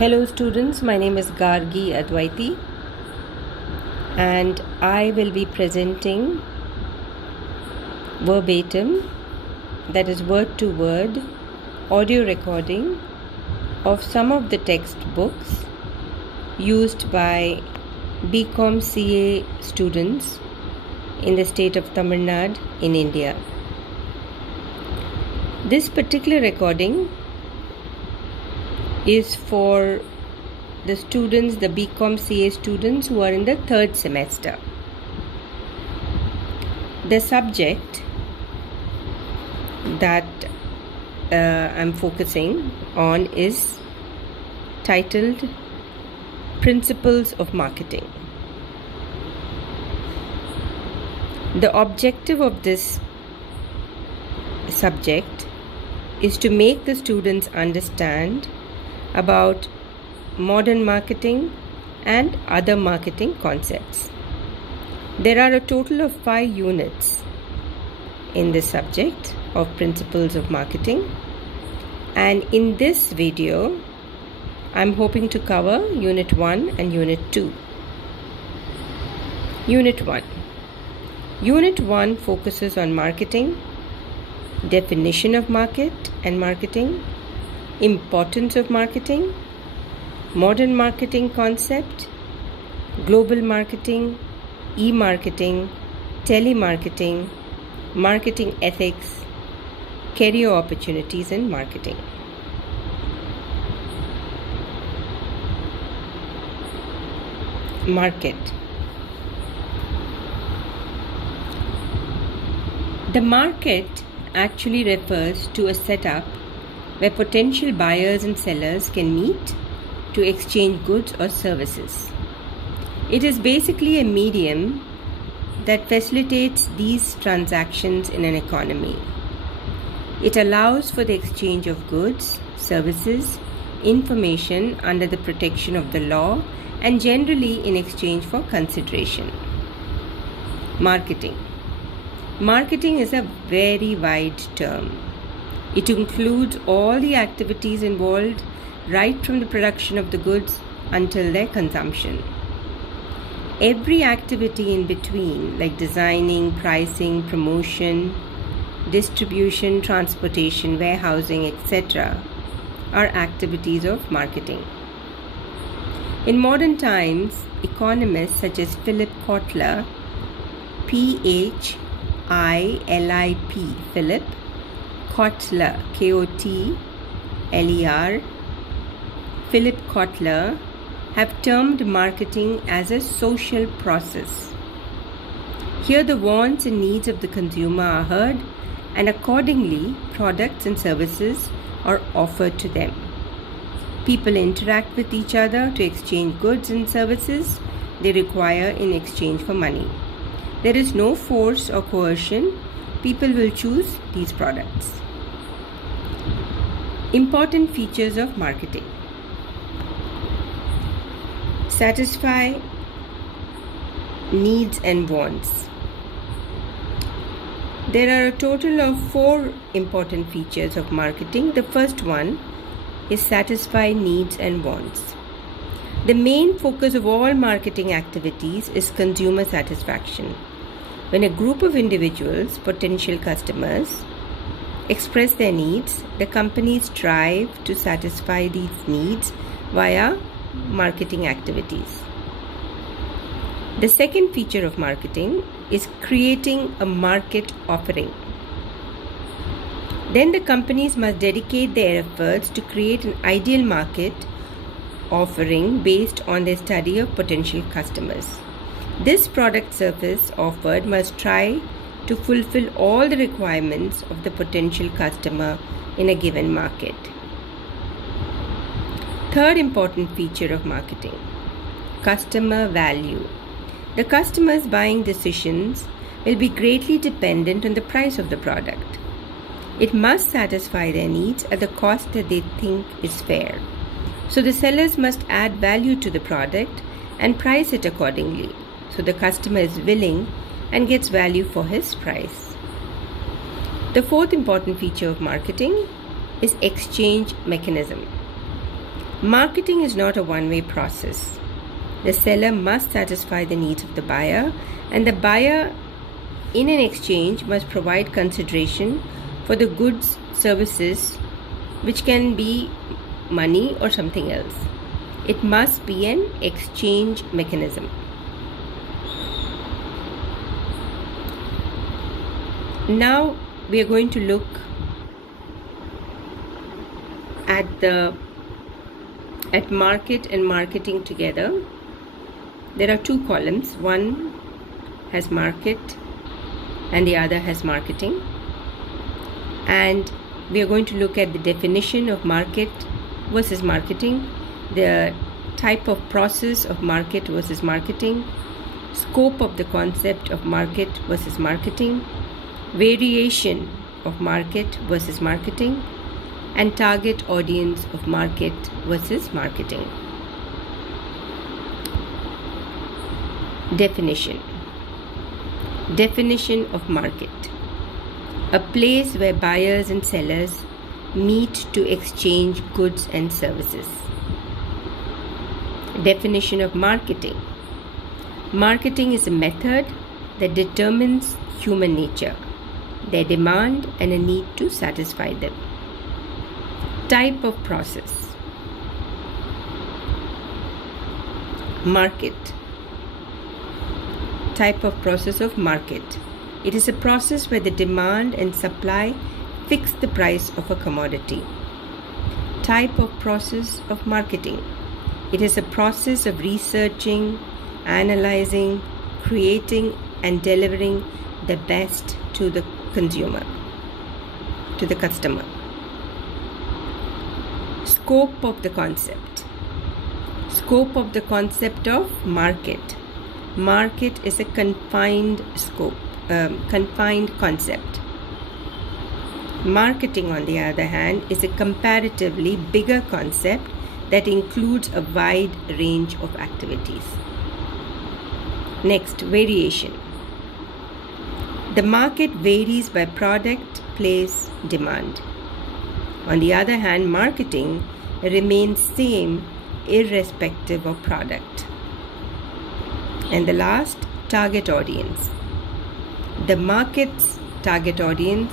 Hello students, my name is Gargi Adwaiti and I will be presenting verbatim, that is word to word, audio recording of some of the textbooks used by BCom CA students in the state of Tamil Nadu in India. This particular recording is for the students, the BCom CA students who are in the third semester. The subject that I'm focusing on is titled Principles of Marketing. The objective of this subject is to make the students understand about modern marketing and other marketing concepts. There are a total of 5 units in this subject of Principles of Marketing, and in this video I'm hoping to cover Unit 1 and Unit 2. Unit 1. Unit 1 focuses on marketing, definition of market and marketing, importance of marketing, modern marketing concept, global marketing, e-marketing, telemarketing, marketing ethics, career opportunities in marketing. Market. The market actually refers to a setup where potential buyers and sellers can meet to exchange goods or services. It is basically a medium that facilitates these transactions in an economy. It allows for the exchange of goods, services, information under the protection of the law and generally in exchange for consideration. Marketing. Marketing is a very wide term. It includes all the activities involved right from the production of the goods until their consumption. Every activity in between, like designing, pricing, promotion, distribution, transportation, warehousing, etc., are activities of marketing. In modern times, economists such as Philip Kotler, Philip, Philip Kotler, Kotler, Philip Kotler, have termed marketing as a social process. Here the wants and needs of the consumer are heard, and accordingly products and services are offered to them. People interact with each other to exchange goods and services they require in exchange for money. There is no force or coercion. People will choose these products. Important features of marketing. Satisfy needs and wants. There are a total of 4 important features of marketing. The first one is satisfy needs and wants. The main focus of all marketing activities is consumer satisfaction. When a group of individuals, potential customers, express their needs, the companies strive to satisfy these needs via marketing activities. The second feature of marketing is creating a market offering. Then the companies must dedicate their efforts to create an ideal market offering based on their study of potential customers. This product service offered must try to fulfill all the requirements of the potential customer in a given market. Third important feature of marketing, customer value. The customer's buying decisions will be greatly dependent on the price of the product. It must satisfy their needs at the cost that they think is fair. So the sellers must add value to the product and price it accordingly, so the customer is willing and gets value for his price. The fourth important feature of marketing is exchange mechanism. Marketing is not a one-way process. The seller must satisfy the needs of the buyer, and the buyer, in an exchange, must provide consideration for the goods, services, which can be money or something else. It must be an exchange mechanism. Now we are going to look at market and marketing together. There are two columns. One has market and the other has marketing. And we are going to look at the definition of market versus marketing, the type of process of market versus marketing, scope of the concept of market versus marketing, variation of market versus marketing, and target audience of market versus marketing. Definition of market: a place where buyers and sellers meet to exchange goods and services. Definition of marketing: marketing is a method that determines human nature, their demand, and a need to satisfy them. Type of process: market. Type of process of market: it is a process where the demand and supply fix the price of a commodity. Type of process of marketing: it is a process of researching, analyzing, creating, and delivering the best to the consumer, to the customer. Scope of the concept. Scope of the concept of market. Market is a confined concept. Marketing, on the other hand, is a comparatively bigger concept that includes a wide range of activities. Next, variation. The market varies by product, place, demand. On the other hand, marketing remains same irrespective of product. And the last, target audience. The market's target audience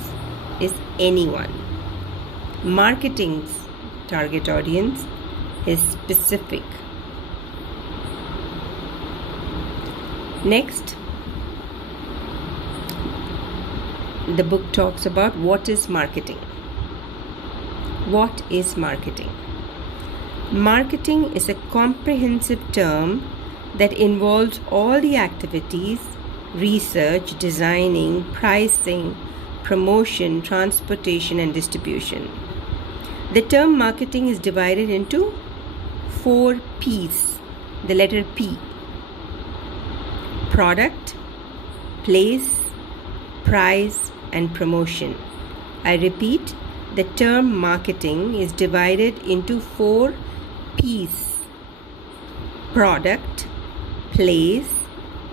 is anyone. Marketing's target audience is specific. Next, the book talks about what is marketing. What is marketing? Marketing is a comprehensive term that involves all the activities: research, designing, pricing, promotion, transportation, and distribution. The term marketing is divided into 4 P's. The letter P: product, place, price, and promotion. I repeat, the term marketing is divided into 4 P's: product, place,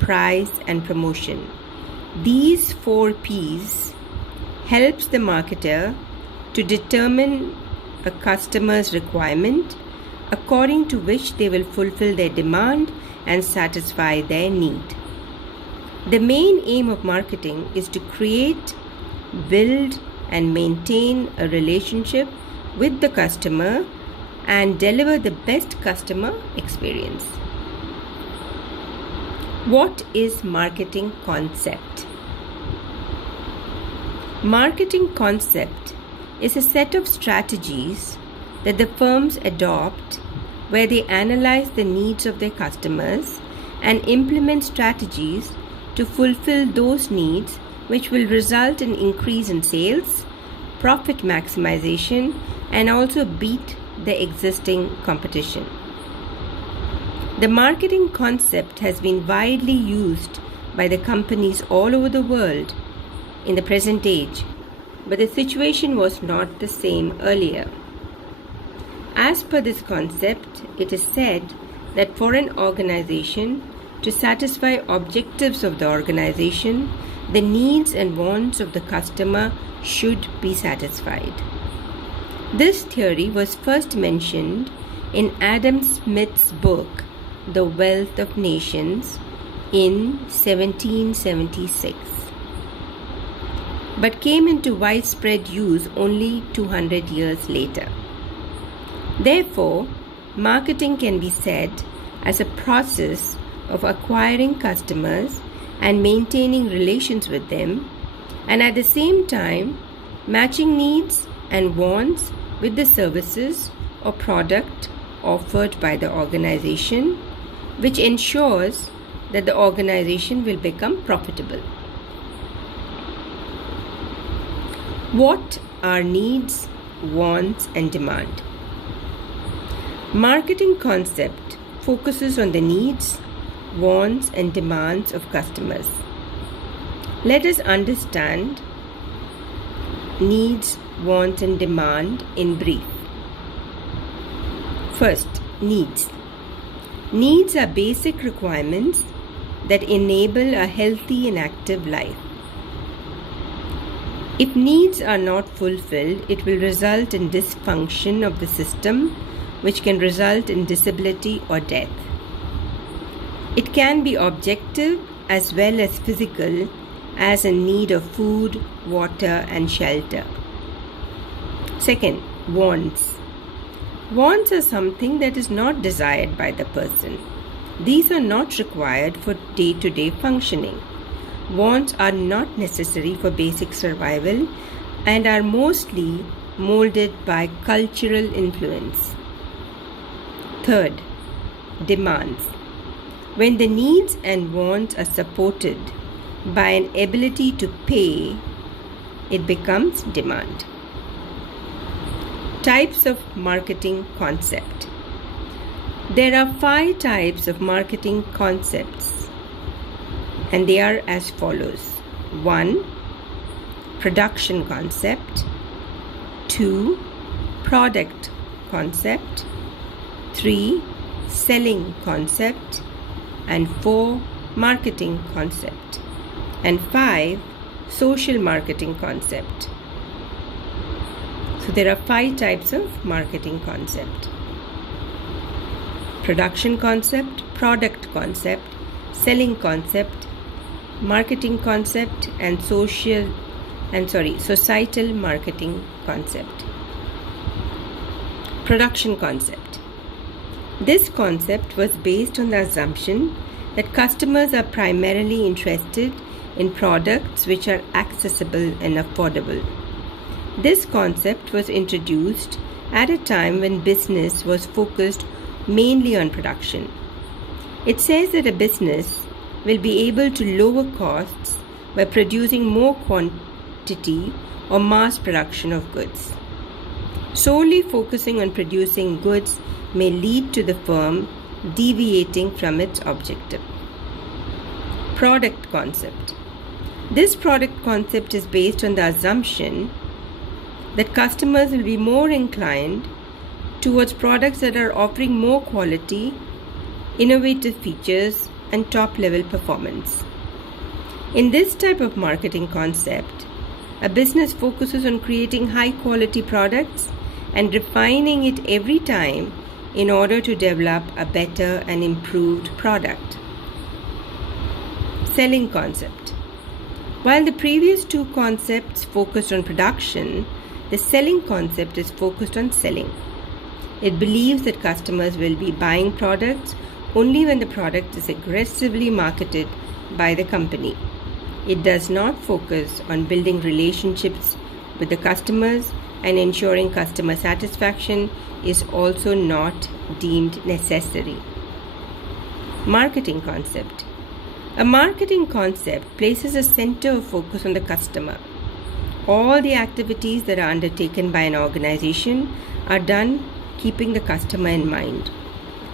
price, and promotion. These 4 P's helps the marketer to determine a customer's requirement, according to which they will fulfill their demand and satisfy their need. The main aim of marketing is to create, build, and maintain a relationship with the customer and deliver the best customer experience. What is marketing concept? Marketing concept is a set of strategies that the firms adopt where they analyze the needs of their customers and implement strategies to fulfill those needs, which will result in increase in sales, profit maximization, and also beat the existing competition. The marketing concept has been widely used by the companies all over the world in the present age, but the situation was not the same earlier. As per this concept, it is said that for an organization to satisfy objectives of the organization, the needs and wants of the customer should be satisfied. This theory was first mentioned in Adam Smith's book, The Wealth of Nations, in 1776, but came into widespread use only 200 years later. Therefore, marketing can be said as a process of acquiring customers and maintaining relations with them, and at the same time matching needs and wants with the services or product offered by the organization, which ensures that the organization will become profitable. What are needs, wants, and demand? Marketing concept focuses on the needs, wants, and demands of customers. Let us understand needs, wants, and demand in brief. First, needs. Needs are basic requirements that enable a healthy and active life. If needs are not fulfilled, it will result in dysfunction of the system, which can result in disability or death. It can be objective as well as physical, as in need of food, water, and shelter. Second, wants. Wants are something that is not desired by the person. These are not required for day-to-day functioning. Wants are not necessary for basic survival and are mostly molded by cultural influence. Third, demands. When the needs and wants are supported by an ability to pay, it becomes demand. Types of marketing concept. There are 5 types of marketing concepts, and they are as follows. 1. Production concept. 2. Product concept. 3. Selling concept. And 4. Marketing concept. And 5. Social marketing concept. So there are 5 types of marketing concept. Production concept, product concept, selling concept, marketing concept, and societal marketing concept. Production concept. This concept was based on the assumption that customers are primarily interested in products which are accessible and affordable. This concept was introduced at a time when business was focused mainly on production. It says that a business will be able to lower costs by producing more quantity or mass production of goods. Solely focusing on producing goods may lead to the firm deviating from its objective. Product concept. This product concept is based on the assumption that customers will be more inclined towards products that are offering more quality, innovative features, and top-level performance. In this type of marketing concept, a business focuses on creating high-quality products and refining it every time in order to develop a better and improved product. Selling concept. While the previous 2 concepts focused on production, the selling concept is focused on selling. It believes that customers will be buying products only when the product is aggressively marketed by the company. It does not focus on building relationships with the customers, and ensuring customer satisfaction is also not deemed necessary. Marketing concept. A marketing concept places a center of focus on the customer. All the activities that are undertaken by an organization are done keeping the customer in mind.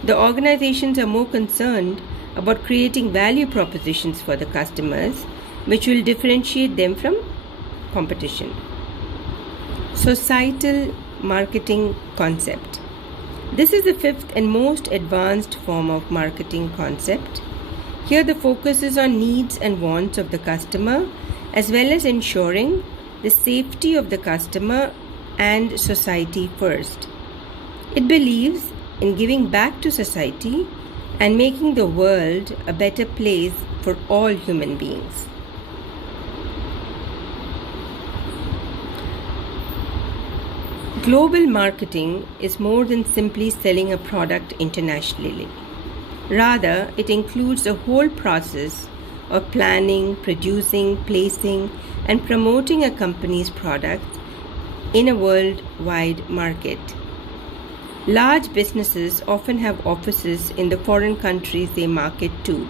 The organizations are more concerned about creating value propositions for the customers, which will differentiate them from competition. Societal marketing concept. This is the 5th and most advanced form of marketing concept. Here the focus is on needs and wants of the customer, as well as ensuring the safety of the customer and society first. It believes in giving back to society and making the world a better place for all human beings. Global marketing is more than simply selling a product internationally. Rather, it includes the whole process of planning, producing, placing, and promoting a company's products in a worldwide market. Large businesses often have offices in the foreign countries they market to.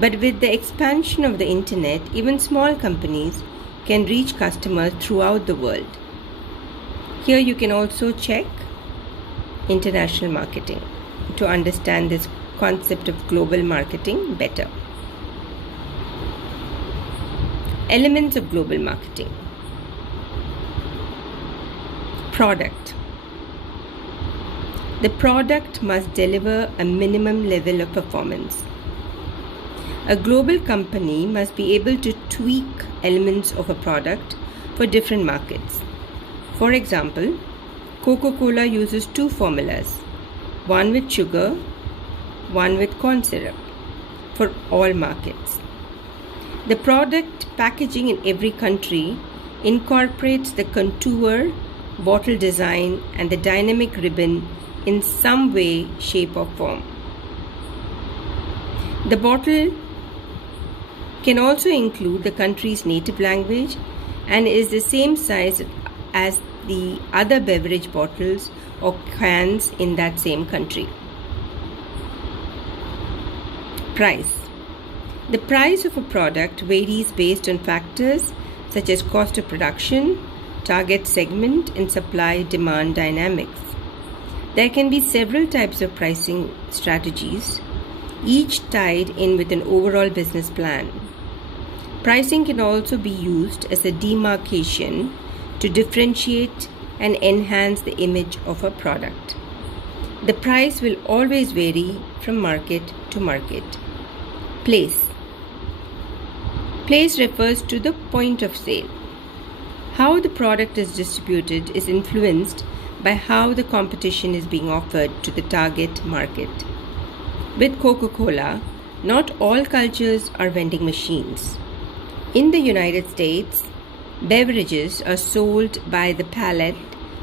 But with the expansion of the internet, even small companies can reach customers throughout the world. Here you can also check international marketing to understand this concept of global marketing better. Elements of global marketing. Product. The product must deliver a minimum level of performance. A global company must be able to tweak elements of a product for different markets. For example, Coca-Cola uses two formulas, one with sugar, one with corn syrup, for all markets. The product packaging in every country incorporates the contour, bottle design, and the dynamic ribbon in some way, shape, or form. The bottle can also include the country's native language and is the same size as the other beverage bottles or cans in that same country. Price. The price of a product varies based on factors such as cost of production, target segment, and supply-demand dynamics. There can be several types of pricing strategies, each tied in with an overall business plan. Pricing can also be used as a demarcation to differentiate and enhance the image of a product. The price will always vary from market to market. Place. Place refers to the point of sale. How the product is distributed is influenced by how the competition is being offered to the target market. With Coca-Cola, not all cultures are vending machines. In the United States, beverages are sold by the pallet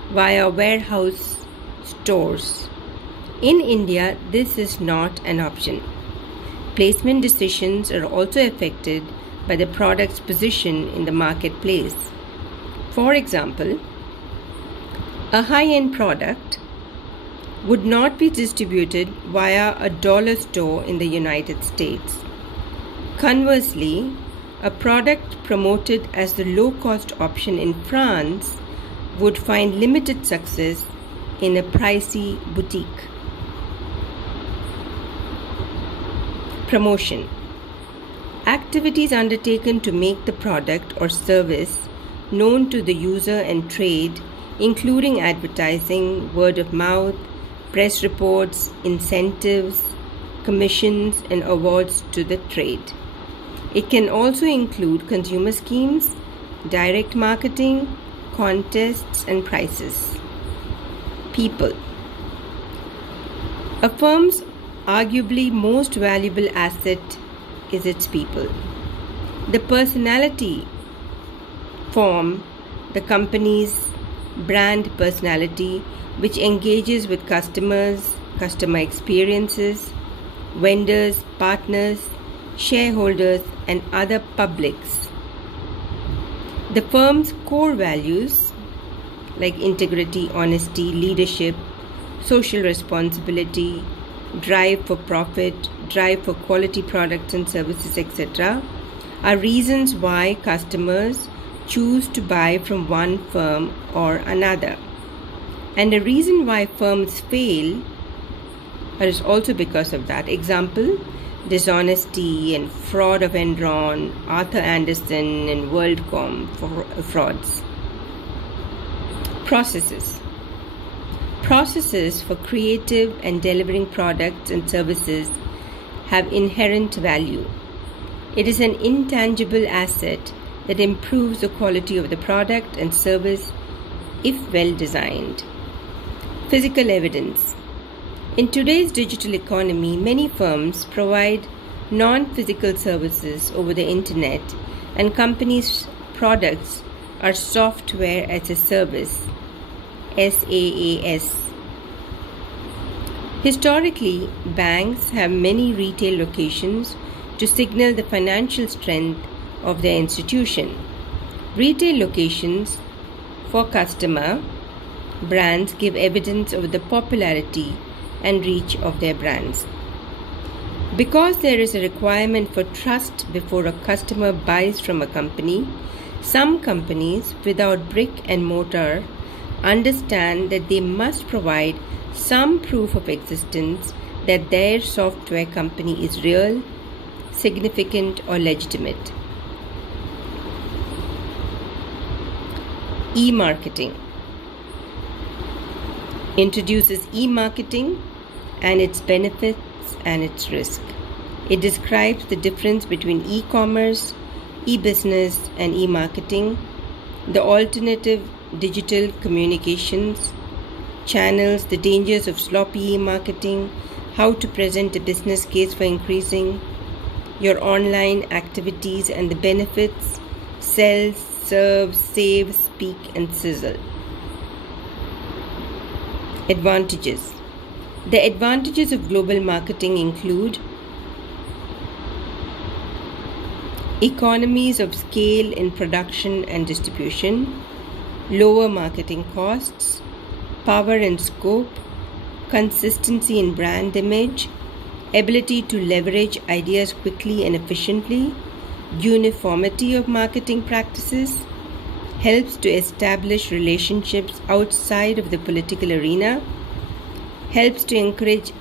via warehouse stores. In India, this is not an option. Placement decisions are also affected by the product's position in the marketplace. For example, a high-end product would not be distributed via a dollar store in the United States. Conversely, a product promoted as the low-cost option in France would find limited success in a pricey boutique. Promotion. Activities undertaken to make the product or service known to the user and trade, including advertising, word of mouth, press reports, incentives, commissions, and awards to the trade. It can also include consumer schemes, direct marketing, contests, and prizes. People. A firm's arguably most valuable asset is its people. The personality form the company's brand personality, which engages with customers, customer experiences, vendors, partners, shareholders, and other publics. The firm's core values like integrity, honesty, leadership, social responsibility, drive for profit, drive for quality products and services, etc., are reasons why customers choose to buy from one firm or another. And the reason why firms fail is also because of that. Example, dishonesty and fraud of Enron, Arthur Andersen, and WorldCom frauds. Processes. Processes for creative and delivering products and services have inherent value. It is an intangible asset that improves the quality of the product and service if well designed. Physical evidence. In today's digital economy, many firms provide non-physical services over the internet, and companies' products are software as a service, SaaS. Historically, banks have many retail locations to signal the financial strength of their institution. Retail locations for customer brands give evidence of the popularity and reach of their brands. Because there is a requirement for trust before a customer buys from a company, some companies without brick and mortar understand that they must provide some proof of existence that their software company is real, significant, or legitimate. E-marketing introduces e-marketing and its benefits and its risk. It describes the difference between e-commerce, e-business, and e-marketing, the alternative digital communications channels, the dangers of sloppy e-marketing, how to present a business case for increasing your online activities, and the benefits: sell, serve, save, speak, and sizzle. Advantages. The advantages of global marketing include economies of scale in production and distribution, lower marketing costs, power and scope, consistency in brand image, ability to leverage ideas quickly and efficiently, uniformity of marketing practices, helps to establish relationships outside of the political arena, helps to encourage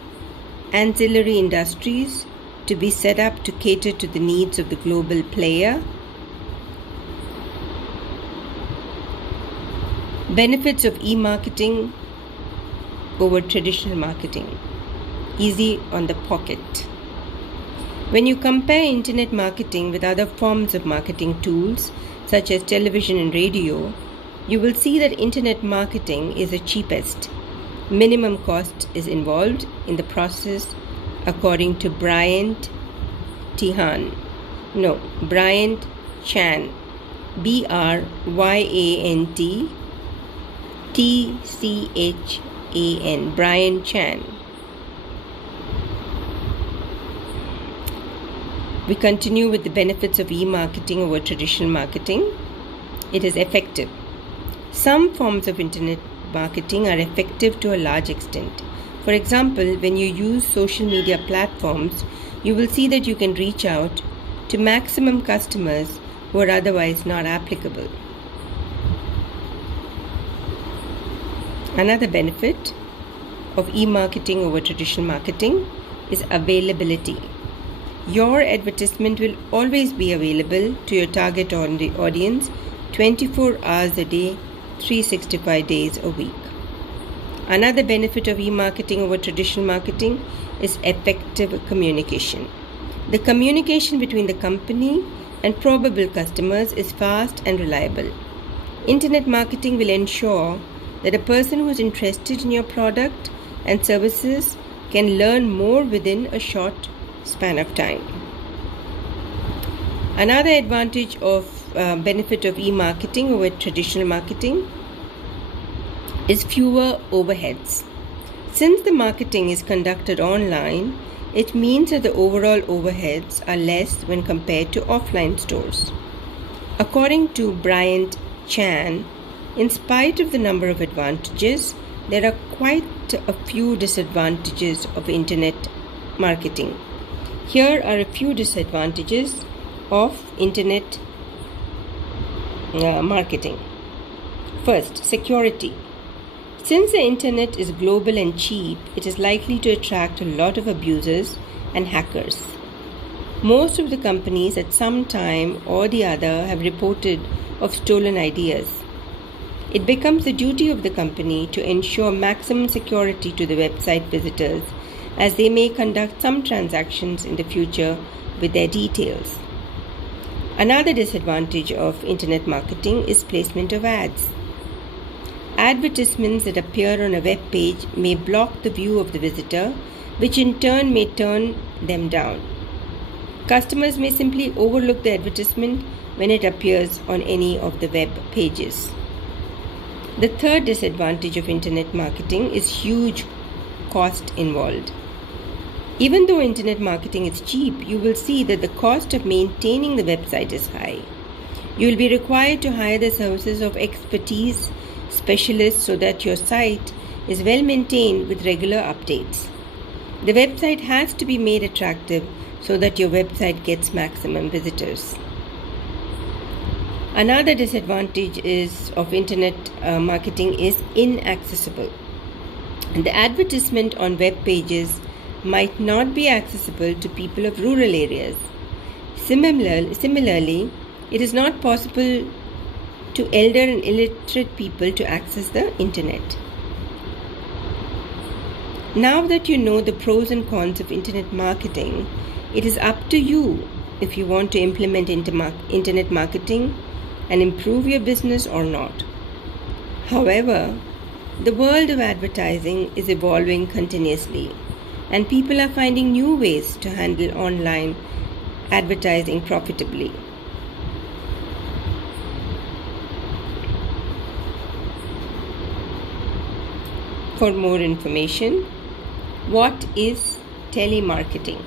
ancillary industries to be set up to cater to the needs of the global player. Benefits of e-marketing over traditional marketing. Easy on the pocket. When you compare internet marketing with other forms of marketing tools such as television and radio, you will see that internet marketing is the cheapest. Minimum cost is involved in the process, according to Bryant Chan. BRYANT Bryant Chan. We continue with the benefits of e-marketing over traditional marketing. It is effective. Some forms of internet marketing are effective to a large extent. For example, when you use social media platforms, you will see that you can reach out to maximum customers who are otherwise not applicable. Another benefit of e-marketing over traditional marketing is availability. Your advertisement will always be available to your target audience 24 hours a day, 365 days a week. Another benefit of e-marketing over traditional marketing is effective communication. The communication between the company and probable customers is fast and reliable. Internet marketing will ensure that a person who is interested in your product and services can learn more within a short span of time. Another advantage of benefit of e-marketing over traditional marketing is fewer overheads. Since the marketing is conducted online, it means that the overall overheads are less when compared to offline stores. According to Bryant Chan, in spite of the number of advantages, there are quite a few disadvantages of internet marketing. Here are a few disadvantages of internet marketing. First, security. Since the internet is global and cheap, it is likely to attract a lot of abusers and hackers. Most of the companies at some time or the other have reported of stolen ideas. It becomes the duty of the company to ensure maximum security to the website visitors, as they may conduct some transactions in the future with their details. Another disadvantage of internet marketing is placement of ads. Advertisements that appear on a web page may block the view of the visitor, which in turn may turn them down. Customers may simply overlook the advertisement when it appears on any of the web pages. The third disadvantage of internet marketing is huge cost involved. Even though internet marketing is cheap, you will see that the cost of maintaining the website is high. You will be required to hire the services of expertise specialists so that your site is well maintained with regular updates. The website has to be made attractive so that your website gets maximum visitors. Another disadvantage of internet marketing is inaccessible. The advertisement on web pages might not be accessible to people of rural areas. Similarly, it is not possible to elder and illiterate people to access the internet. Now that you know the pros and cons of internet marketing, it is up to you if you want to implement internet marketing and improve your business or not. However, the world of advertising is evolving continuously, and people are finding new ways to handle online advertising profitably. For more information, what is telemarketing?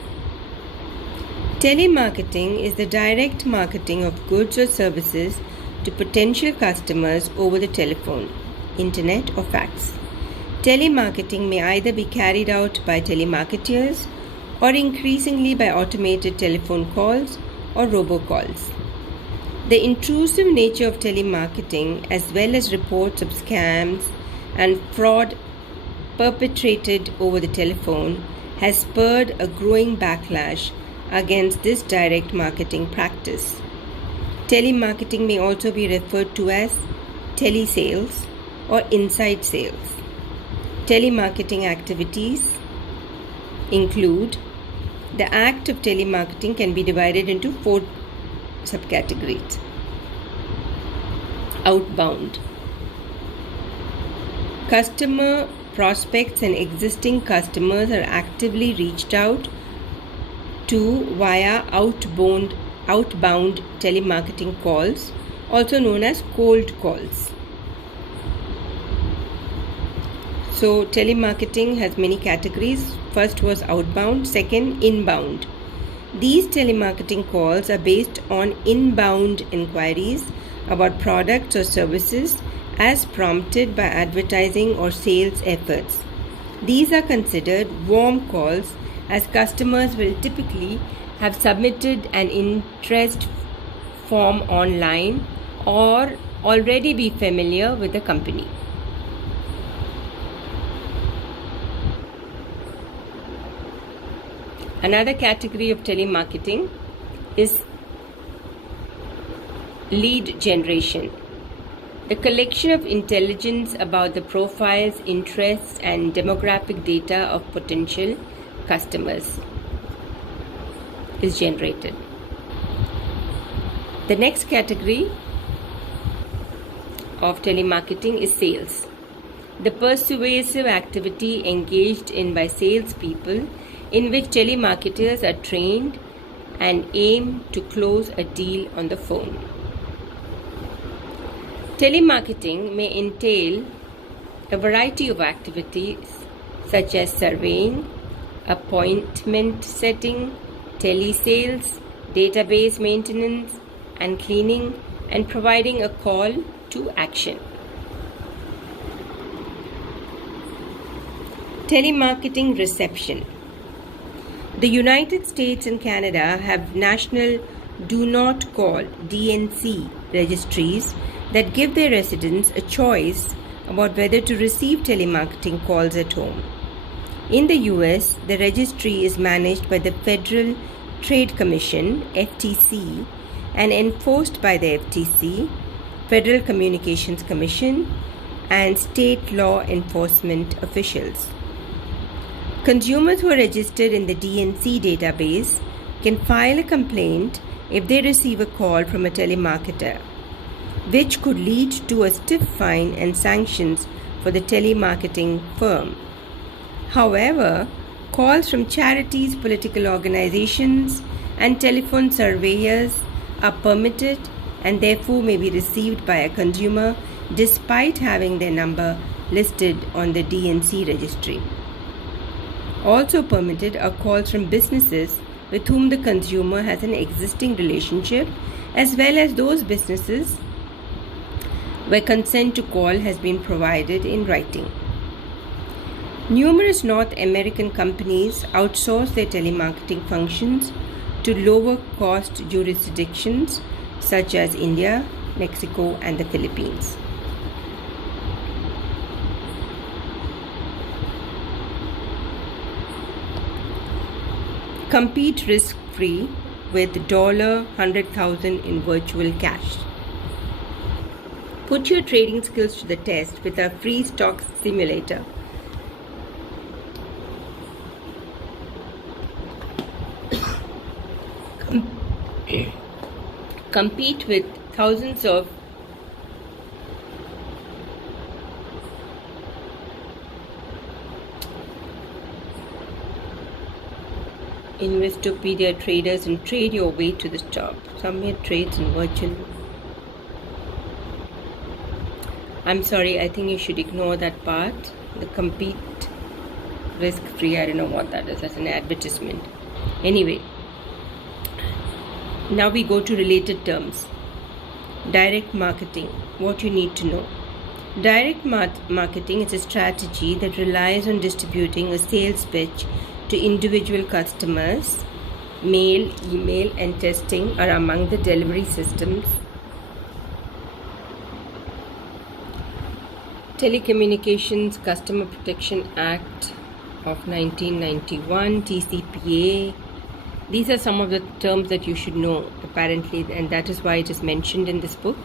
Telemarketing is the direct marketing of goods or services to potential customers over the telephone, internet, or fax. Telemarketing may either be carried out by telemarketers or increasingly by automated telephone calls or robocalls. The intrusive nature of telemarketing, as well as reports of scams and fraud perpetrated over the telephone, has spurred a growing backlash against this direct marketing practice. Telemarketing may also be referred to as telesales or inside sales. Telemarketing activities include the act of telemarketing can be divided into 4 subcategories. Outbound. Customer prospects and existing customers are actively reached out to via outbound telemarketing calls, also known as cold calls. So telemarketing has many categories. First was outbound, second inbound. These telemarketing calls are based on inbound inquiries about products or services as prompted by advertising or sales efforts. These are considered warm calls, as customers will typically have submitted an interest form online or already be familiar with the company. Another category of telemarketing is lead generation. The collection of intelligence about the profiles, interests, and demographic data of potential customers is generated. The next category of telemarketing is sales. The persuasive activity engaged in by salespeople, in which telemarketers are trained and aim to close a deal on the phone. Telemarketing may entail a variety of activities such as surveying, appointment setting, telesales, database maintenance and cleaning, and providing a call to action. Telemarketing reception. The United States and Canada have national Do Not Call (DNC) registries that give their residents a choice about whether to receive telemarketing calls at home. In the US, the registry is managed by the Federal Trade Commission (FTC) and enforced by the FTC, Federal Communications Commission, and state law enforcement officials. Consumers who are registered in the DNC database can file a complaint if they receive a call from a telemarketer. which could lead to a stiff fine and sanctions for the telemarketing firm. However, calls from charities, political organizations, and telephone surveyors are permitted and therefore may be received by a consumer despite having their number listed on the D&C registry. Also permitted are calls from businesses with whom the consumer has an existing relationship, as well as those businesses where consent to call has been provided in writing. Numerous North American companies outsource their telemarketing functions to lower cost jurisdictions such as India, Mexico, and the Philippines. Compete risk-free with $100,000 in virtual cash. Put your trading skills to the test with our free stock simulator. Compete with thousands of Investopedia traders and trade your way to the top. Submit trades in virtual. I'm sorry, I think you should ignore that part. The compete risk free, I don't know what that is. That's an advertisement. Anyway, now we go to related terms. Direct marketing. What you need to know. Direct marketing is a strategy that relies on distributing a sales pitch to individual customers. Mail, email, and testing are among the delivery systems. Telecommunications Customer Protection Act of 1991, TCPA. These are some of the terms that you should know, apparently, and that is why it is mentioned in this book.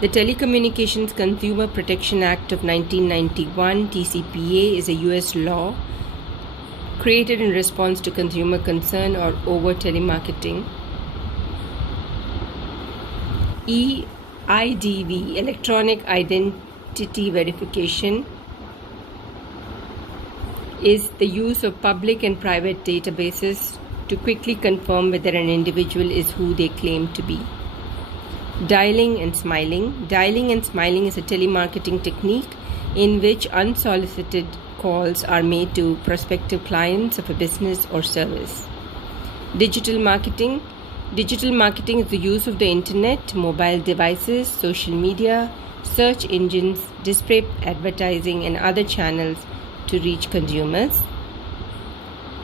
The Telecommunications Consumer Protection Act of 1991, TCPA, is a US law created in response to consumer concern over telemarketing. EIDV, Electronic Identity Verification, is the use of public and private databases to quickly confirm whether an individual is who they claim to be. Dialing and smiling. Dialing and smiling is a telemarketing technique in which unsolicited calls are made to prospective clients of a business or service. Digital marketing. Digital marketing is the use of the internet, mobile devices, social media, search engines, display advertising, and other channels to reach consumers.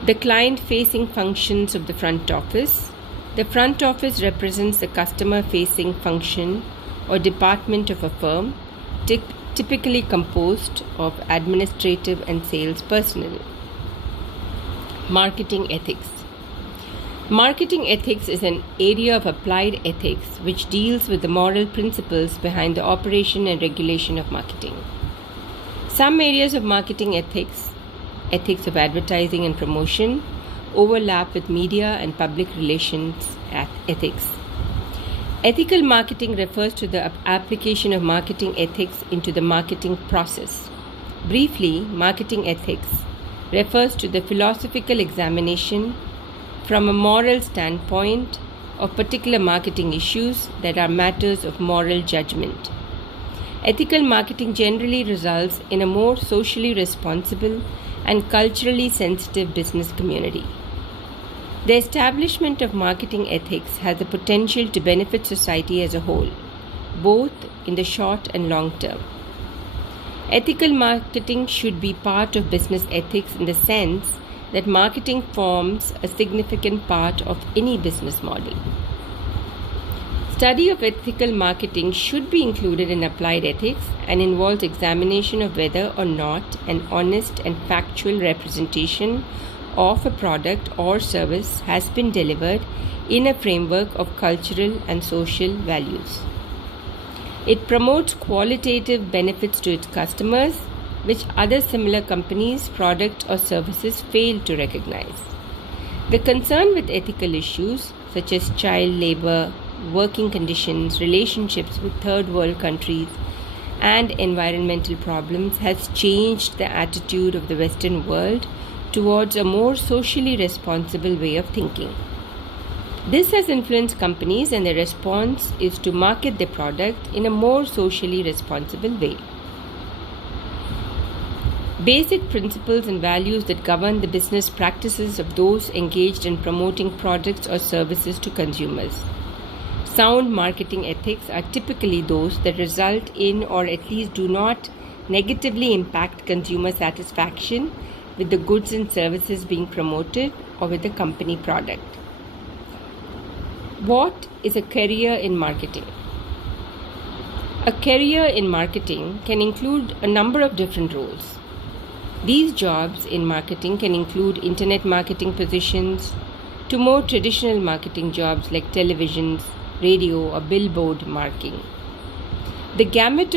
The client-facing functions of the front office. The front office represents the customer-facing function or department of a firm, typically composed of administrative and sales personnel. Marketing ethics. Marketing ethics is an area of applied ethics which deals with the moral principles behind the operation and regulation of marketing. Some areas of marketing ethics of advertising and promotion, overlap with media and public relations ethics. Ethical marketing refers to the application of marketing ethics into the marketing process. Briefly, marketing ethics refers to the philosophical examination from a moral standpoint of particular marketing issues that are matters of moral judgment. Ethical marketing generally results in a more socially responsible and culturally sensitive business community. The establishment of marketing ethics has the potential to benefit society as a whole, both in the short and long term. Ethical marketing should be part of business ethics in the sense that marketing forms a significant part of any business model. Study of ethical marketing should be included in applied ethics and involves examination of whether or not an honest and factual representation of a product or service has been delivered in a framework of cultural and social values. It promotes qualitative benefits to its customers, which other similar companies, products, or services fail to recognize. The concern with ethical issues such as child labor, working conditions, relationships with third world countries, and environmental problems has changed the attitude of the Western world towards a more socially responsible way of thinking. This has influenced companies, and their response is to market their product in a more socially responsible way. Basic principles and values that govern the business practices of those engaged in promoting products or services to consumers. Sound marketing ethics are typically those that result in, or at least do not negatively impact, consumer satisfaction with the goods and services being promoted or with the company product. What is a career in marketing? A career in marketing can include a number of different roles. These jobs in marketing can include internet marketing positions to more traditional marketing jobs like televisions, radio, or billboard marketing. The gamut